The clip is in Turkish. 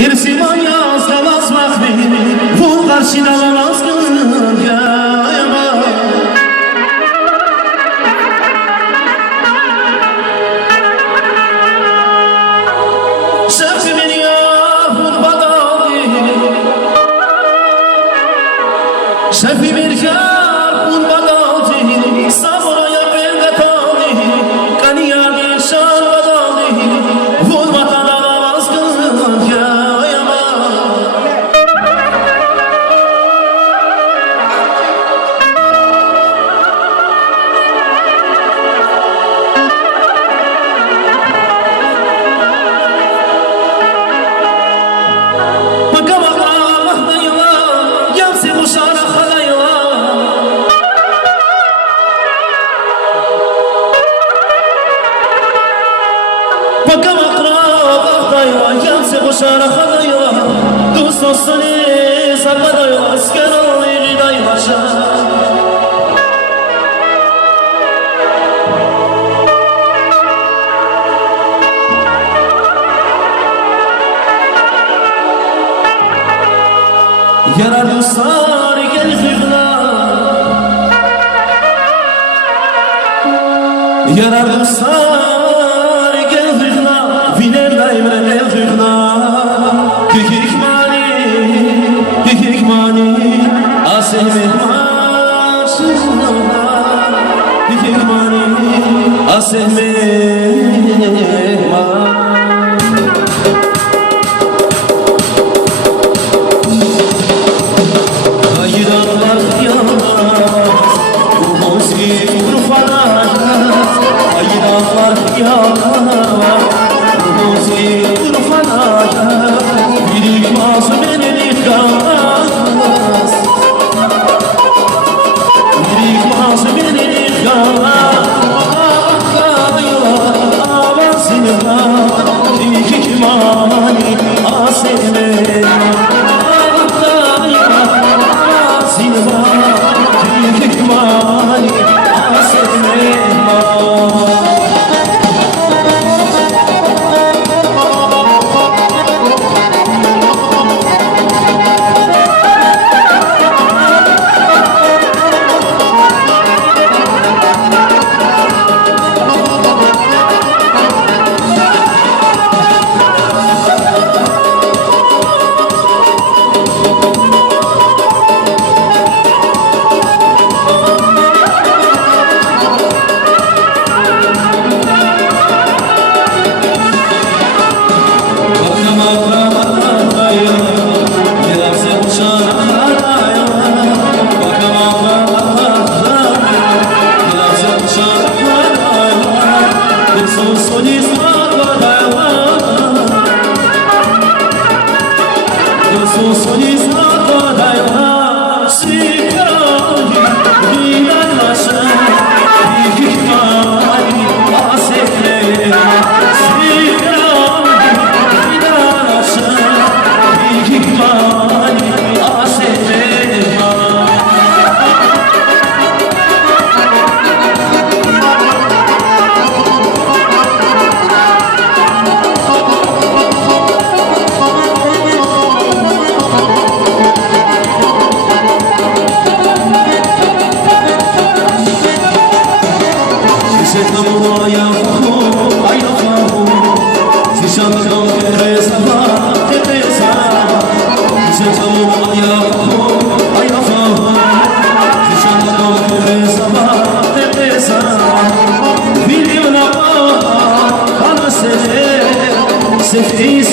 İrsiman yazlamaz vakti bu karşıda alamaz gölgeme. Şefimin yahut badali Şefimin yahut badali Sabraya bende tali Kaniyade şan badali Vurmadan alamaz gölgeme. Bakam akraba dayva yansı koşara hadayva dost dostuni sarma dayva asker alayı dayvaşa. Yarar dostlar gel hıgla Yarar dostlar Viner daimre el hıgla Kekik mani Asehmet maşına Kekik mani Asehmet maşına Hayranlar yalnız Ruhumuz gibi rufanayız Hayranlar yalnız Urfanaya birikmaz beni kalmaz Birikmaz beni kalmaz Avazına Kekik mani Asehmet Avazına Kekik mani Asehmet Sevdiği